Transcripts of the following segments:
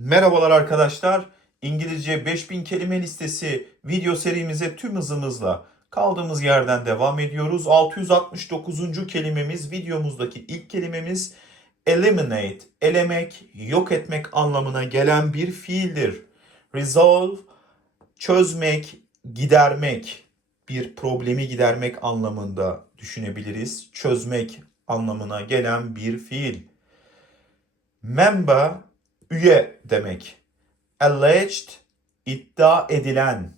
Merhabalar arkadaşlar. İngilizce 5000 kelime listesi video serimize tüm hızımızla kaldığımız yerden devam ediyoruz. 669. kelimemiz videomuzdaki ilk kelimemiz eliminate, elemek, yok etmek anlamına gelen bir fiildir. Resolve, çözmek, gidermek, bir problemi gidermek anlamında düşünebiliriz. Çözmek anlamına gelen bir fiil. Member üye demek. Alleged iddia edilen.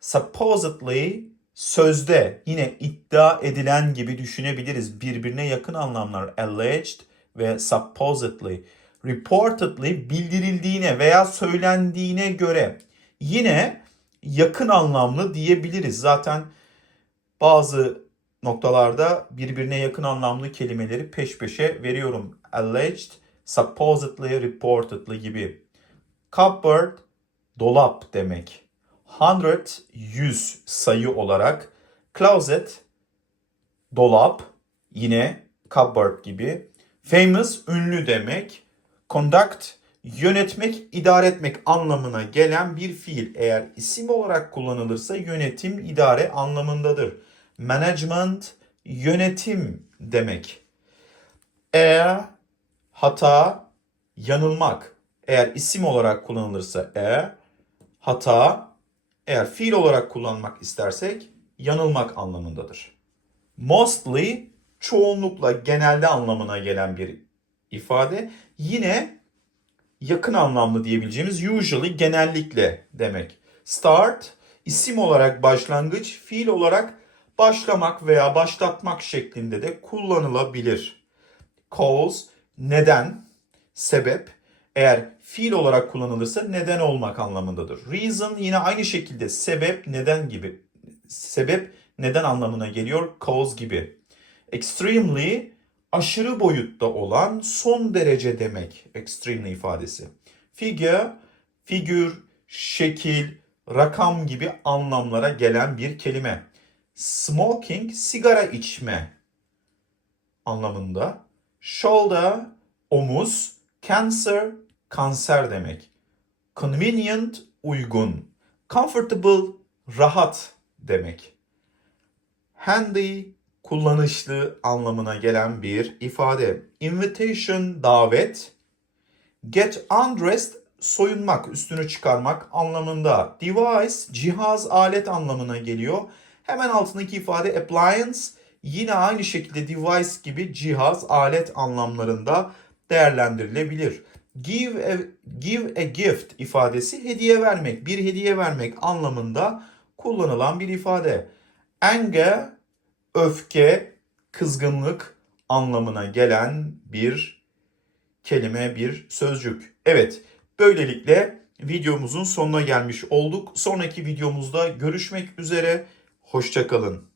Supposedly sözde yine iddia edilen gibi düşünebiliriz. Birbirine yakın anlamlar alleged ve supposedly. Reportedly bildirildiğine veya söylendiğine göre yine yakın anlamlı diyebiliriz. Zaten bazı noktalarda birbirine yakın anlamlı kelimeleri peş peşe veriyorum. Alleged, supposedly, reportedly gibi. Cupboard, dolap demek. Hundred, yüz sayı olarak. Closet, dolap, yine cupboard gibi. Famous, ünlü demek. Conduct, yönetmek, idare etmek anlamına gelen bir fiil. Eğer isim olarak kullanılırsa yönetim, idare anlamındadır. Management, yönetim demek. Eğer, hata, yanılmak. Eğer isim olarak kullanılırsa eğer, hata, eğer fiil olarak kullanmak istersek yanılmak anlamındadır. Mostly, çoğunlukla genelde anlamına gelen bir ifade. Yine yakın anlamlı diyebileceğimiz usually genellikle demek. Start isim olarak başlangıç, fiil olarak başlamak veya başlatmak şeklinde de kullanılabilir. Cause neden, sebep. Eğer fiil olarak kullanılırsa neden olmak anlamındadır. Reason yine aynı şekilde sebep, neden gibi. Sebep, neden anlamına geliyor. Cause gibi. Extremely aşırı boyutta olan son derece demek extremely ifadesi. Figure, figür, şekil, rakam gibi anlamlara gelen bir kelime. Smoking, sigara içme anlamında. Shoulder, omuz, cancer, kanser demek. Convenient, uygun. Comfortable, rahat demek. Handy, kullanışlı anlamına gelen bir ifade. Invitation, davet. Get undressed, soyunmak, üstünü çıkarmak anlamında. Device, cihaz, alet anlamına geliyor. Hemen altındaki ifade appliance, yine aynı şekilde device gibi cihaz, alet anlamlarında değerlendirilebilir. Give a, give a gift ifadesi hediye vermek, bir hediye vermek anlamında kullanılan bir ifade. Anger, öfke, kızgınlık anlamına gelen bir kelime, bir sözcük. Evet, böylelikle videomuzun sonuna gelmiş olduk. Sonraki videomuzda görüşmek üzere. Hoşçakalın.